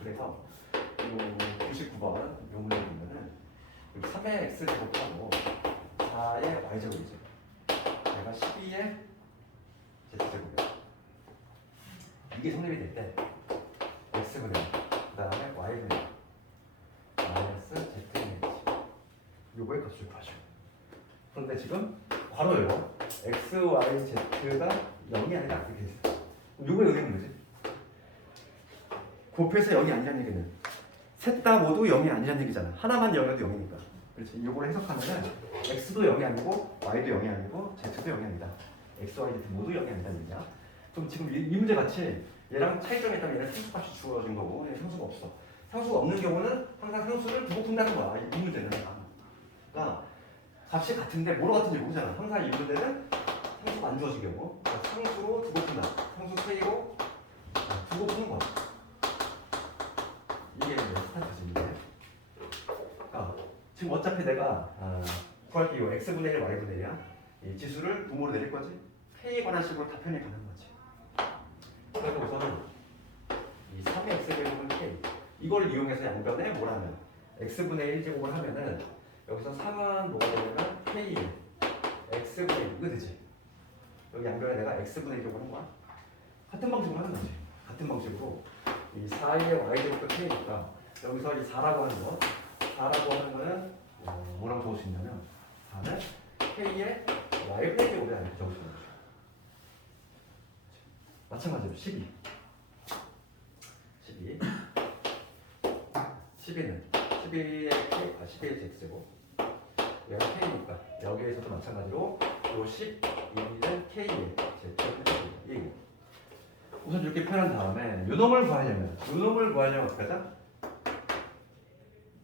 그래서 99번 요 문제 보면은 3의 x제곱하고 4의 y제곱이죠. 얘가 12의 z제곱이야. 이게 성립이 될 때 x분의 그 다음에 y분의 마이너스 z분의 요거의 값을 구하죠. 그런데 지금 괄호예요. x, y, z가 0이 아니라 이렇게 있어. 요거의 의미는 뭐지? 곱해서 0이 아니라는 얘기는 셋 다 모두 0이 아니라는 얘기잖아. 하나만 0이라도 0이니까. 그렇지. 요거를 해석하면은 x도 0이 아니고 y도 0이 아니고 z도 0이 아니다. x, y, z 모두 0이 아니다는 얘기야. 그럼 지금 이 문제 같이 얘랑 차이점이 있다면 얘는 상수값이 주어진 거고 얘는 상수가 없어. 상수가 없는 경우는 항상 상수를 두고 푼다는 거야. 이 문제는. 그러니까 값이 같은데 뭐로 같은지 모르잖아. 항상 이 문제는 상수가 안 주어진 경우 상수로 두고 푼다. 상수 K로 두고 푸는 거. 이게 스타트지인데. 그러니까 지금 어차피 내가 구할 게 이 x분의 1, y분의 1이야. 이 지수를 부모로 내릴 거지. K에 관한 식으로 다 표현이 가는 거지. 그래서 우선은 이 3의 x제곱은 K 이걸 이용해서 양변에 뭐라면 x분의 1제곱을 하면은 여기서 3은 뭐가 되냐면 K x분의 1 이거 되지. 여기 양변에 내가 x분의 1제곱을 한 거야. 같은 방식으로 하는 거지. 같은 방식으로 이 4의 y제곱도 K니까 여기서 이 4라고 하는 거 4라고 하는 거는 뭐라고 적을 수 있냐면 4는 K의 y분의 제곱이 아니라 적을 수 있는 거죠. 마찬가지로 12. 12는 12의 x제곱 얘가 k니까 여기에서도 마찬가지로 요 12는 k의 z제곱. 우선 이렇게 표현한 다음에 요놈을 구하려면 어떻게 하자?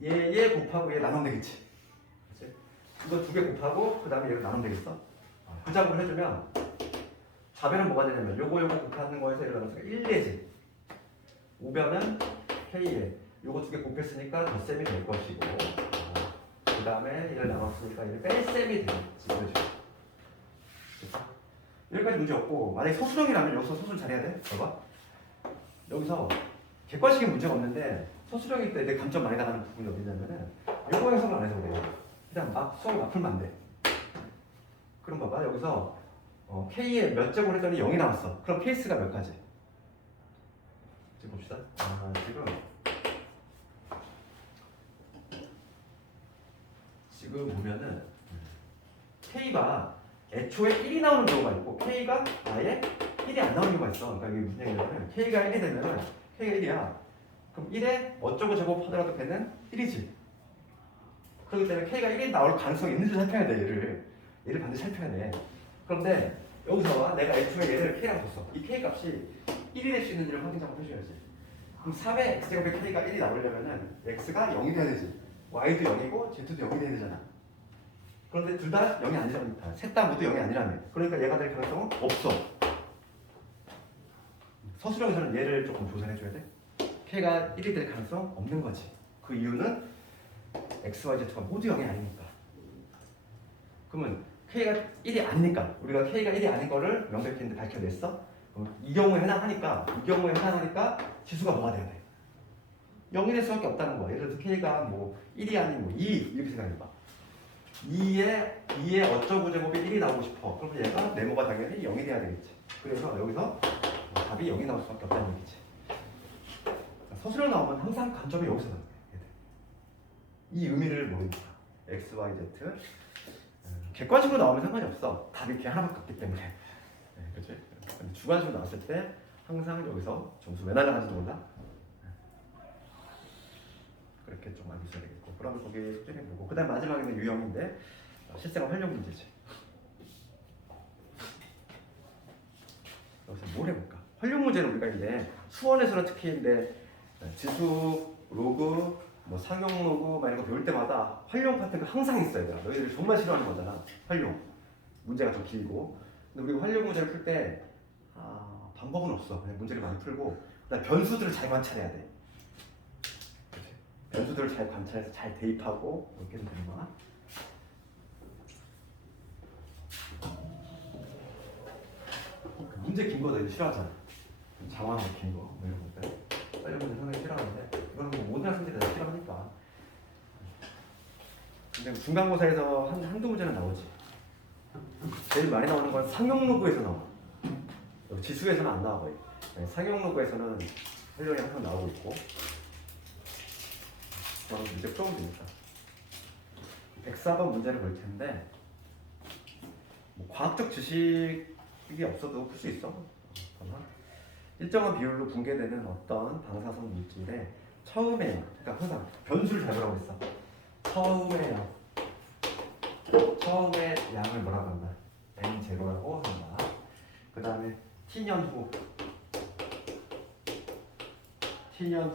얘 곱하고 얘 나누면 되겠지. 그치? 이거 두 개 곱하고 그 다음에 얘를 나누면 되겠어. 그 작업을 해주면 좌변은 뭐가 되냐면 요거 곱하는 거에서 얘를 나누니까 1내지 우변은 k에 요거 두 개 곱했으니까 덧셈이 될 것이고 그 다음에 얘를 나눴으니까 얘를 뺄셈이 되겠지. 그렇죠? 여기까지 문제 없고 만약에 서술형이라면 여기서 서술 잘해야 돼. 봐봐. 여기서 객관식인 문제가 없는데 서술형일 때 내 감점 많이 나가는 부분이 어디냐면은 요거 해석을 안 해서 그래요. 그냥 막 수학을 막 풀면 안 돼. 그럼 봐봐. 여기서 K에 몇 제곱을 했더니 0이 나왔어. 그럼 케이스가 몇 가지? 지금 봅시다. 지금 보면은 K가 애초에 1이 나오는 경우가 있고 K가 아예 1이 안 나오는 경우가 있어. 그러니까 이게 무슨 얘기냐면 K가 1이 되면은 K가 1이야. 그럼 1에 어쩌고 저쩌고 하더라도 걔는 1이지. 그렇기 때문에 K가 1이 나올 가능성이 있는지 살펴야 돼. 얘를 반드시 살펴야 돼. 그런데 여기서 내가 애초에 얘를 K라고 줬어. 이 K 값이 1이 될 수 있는지를 확인 작업해줘야지. 그럼 3의 X제곱의 K가 1이 나오려면은 X가 0이 돼야 되지. Y도 0이고 Z도 0이 돼야 되잖아. 그런데 둘 다 0이 아니라니까. 셋 다 모두 0이 아니라며. 그러니까 얘가 될 가능성은 없어. 서술형에서는 얘를 조금 조사해줘야 돼. K가 1이 될 가능성 없는 거지. 그 이유는 X, Y, Z가 모두 0이 아니니까. 그러면 K가 1이 아니니까 우리가 K가 1이 아닌 거를 명백히 밝혀냈어. 이 경우에 해당하니까 지수가 뭐가 돼야 돼? 0이 될 수밖에 없다는 거야. 예를 들어서 K가 뭐 1이 아닌 뭐 2 이렇게 생각해봐. 2에 어쩌고 제곱이 1이 나오고 싶어. 그럼 얘가 네모가 당연히 0이 돼야 되겠지. 그래서 여기서 답이 0이 나올 수밖에 없다는 얘기지. 서술형 나오면 항상 감점이 여기서 나와요. 이 의미를 모르니까 X, Y, Z 객관식으로 나오면 상관이 없어. 답이 이렇게 하나밖에 없기 때문에. 네, 그렇지? 주관식으로 나왔을 때 항상 여기서 점수 왜 날라가는지도 몰라. 그렇게 좀 알고 있어야 되겠고. 그러면 거기 숙제해보고 그 다음 마지막에는 유형인데 실생활 활용 문제지. 여기서 뭘 해볼까? 활용 문제는 우리가 이제 수원에서는 특히 이제 지수, 로그, 뭐 상용 로그 막 이런 거 배울 때마다 활용 파트가 항상 있어야 돼. 너희들이 정말 싫어하는 거잖아. 활용 문제가 좀 길고. 근데 우리가 활용 문제를 풀 때 방법은 없어. 그냥 문제를 많이 풀고 그다음 변수들을 잘 관찰해야 돼. 그치? 변수들을 잘 관찰해서 잘 대입하고 이렇게 해서 되는 거야. 문제 긴 거 너희들 싫어하잖아. 장황하고 긴 거, 뭐 이런 것들. 활용 문제 상당히 싫어하는데 이거는 뭐 모든 학생들이 다 싫어하니까. 근데 중간고사에서 한두 문제는 나오지. 제일 많이 나오는 건 상용 로그에서 나와. 지수에서는 안 나와 거의. 상용 로그에서는 활용이 항상 나오고 있고. 저는 이제 풀어보면 되니까. 104번 문제를 볼 텐데 뭐 과학적 지식이 없어도 풀 수 있어. 일정한 비율로 붕괴되는 어떤 방사성 물질의 처음에 그러니까 항상 변수를 잘 보라고 했어. 처음에 양을 뭐라고 한다? n0라고 한다. 그 다음에 t년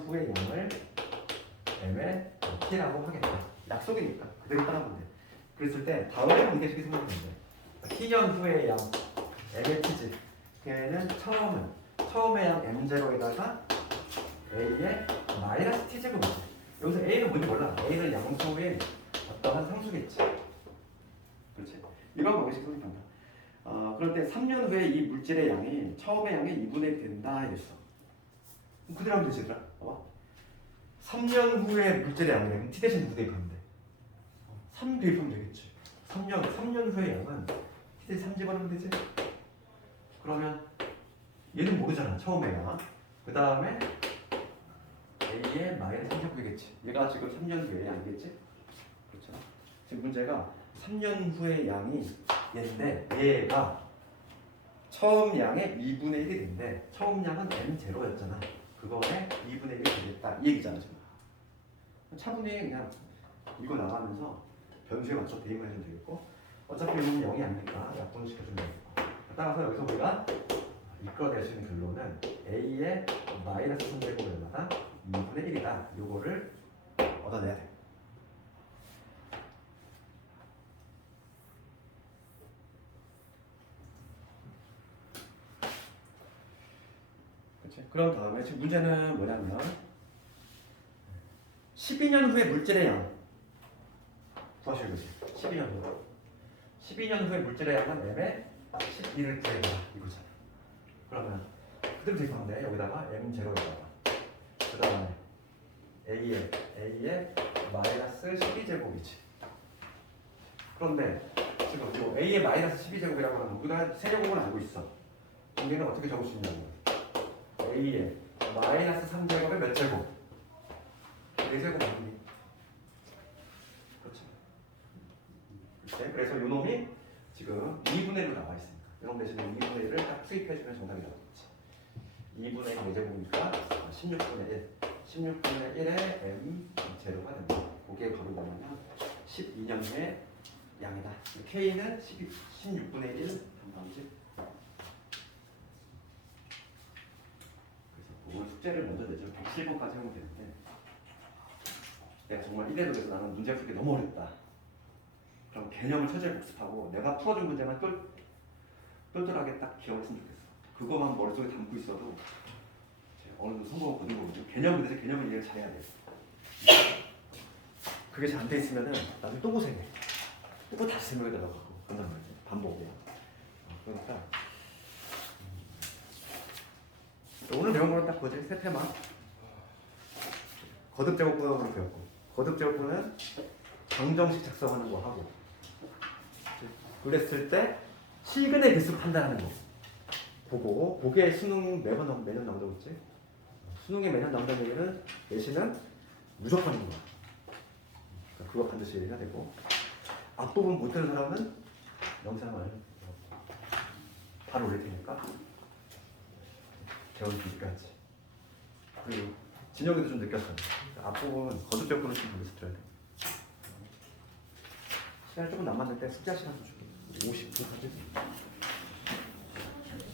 후의 양을 m의 t라고 하겠다. 약속이니까 그대로 따라하면 돼. 그랬을 때 다음에 관계식이 생각되는데 t년 후의 양 m의 t지. 걔는 처음의 양 m0에다가 a의 마이너스 t제곱이지. 여기서 a는 뭔지 몰라. a는 양수의 어떠한 상수겠지. 그렇지? 이런 방식이 성립한다. 그럴 때 3년 후에 이 물질의 양이 처음의 양의 2분의 1이 된다 이랬어. 그대로 하면 되지, 얘들아. 봐봐. 3년 후에 물질의 양이면 t 대신 누구 대입하면 돼? 3 대입하면 되겠지. 3년 후의 양은 t 대신 3 집어넣으면 되지. 그러면 얘는 모르잖아, 처음의 양. 그 다음에 a의 마이너스 3 되겠지. 얘가 지금 3년 후의 양이겠지? 그렇죠. 지금 문제가 3년 후의 양이 얘인데 얘가 처음 양의 2분의 1이 된대. 처음 양은 m0였잖아. 그거에 2분의 1이 되겠다. 이 얘기잖아 지금. 차분히 그냥 이거 나가면서 변수에 맞춰 대입만 해주면 되겠고, 어차피 이건 0이 아니니까 약분시켜주면 되겠고. 따라서 여기서 우리가 이끌어낼 수 있는 결론은 a의 마이너스 3제곱이 얼마나 2분의 1이다. 요거를 얻어내야 돼. 그치? 그런 다음에 지금 문제는 뭐냐면 12년 후에 물질의 양 구하실 거지. 12년 후. 12년 후에 물질의 양은 m의 12를 구해라 이거잖아. 그러면 그대로 대입하면 여기다가 m0에다가 그 다음에 a의 마이너스 12제곱이지. 그런데 지금 이 a의 마이너스 12제곱이라고 하면 우리가 세제곱을 알고 있어. 여기는 어떻게 적을 수 있냐고. a의 마이너스 3제곱에 몇 제곱? 4제곱 아니니? 그렇죠. 이렇게. 그래서 요 놈이 지금 2분의 1로 나와 있으니까 이놈 대신에 2분의 1을 딱 투입해주면 정답이 나오겠지. 2분의 1 4제곱이니까 16분의 1 16분의 1에 m 제로가 된다. 그게 바로 뭐냐면 12년의 양이다. k는 16분의 1 반방집. 그래서 그걸 숙제를 먼저 내죠. 107번까지 하면 되는데 내가 정말 이래도 돼서 나는 문제 풀기 너무 어렵다. 그럼 개념을 철저히 복습하고 내가 풀어준 문제만 똘똘하게 딱 기억했으면 좋겠어. 그거만 머릿속에 담고 있어도 어느 정도 성공을 거둔 거거든요. 개념은 대체 개념을 이해를 잘해야 돼. 그게 잘 안 돼 있으면은 나중에 또 고생해. 또 다시 생각해달라고 하고 그런단 말이지. 반복이야. 그러니까 오늘 배운 거는 딱 그거지. 세 테마. 거듭 제곱분으로 배웠고, 거듭 제곱분은 방정식 작성하는 거 하고, 그랬을 때 실근의 개수 판단하는 거. 보고 그게 수능 매년 나온다고 했지. 수능에 매년 나온다는 얘기는 내신은 무조건인 거야. 그러니까 그거 반드시 해야 되고, 앞부분 못하는 사람은 영상을 바로 올릴 테니까 배우기 늦게하지. 그리고 진영이도 좀 느꼈어. 그러니까 앞부분 거듭 제곱분은 좀 멀리서 들어야 돼. 시간이 조금 남았는데 숙제 시간 좀 줄게. 50분 하지.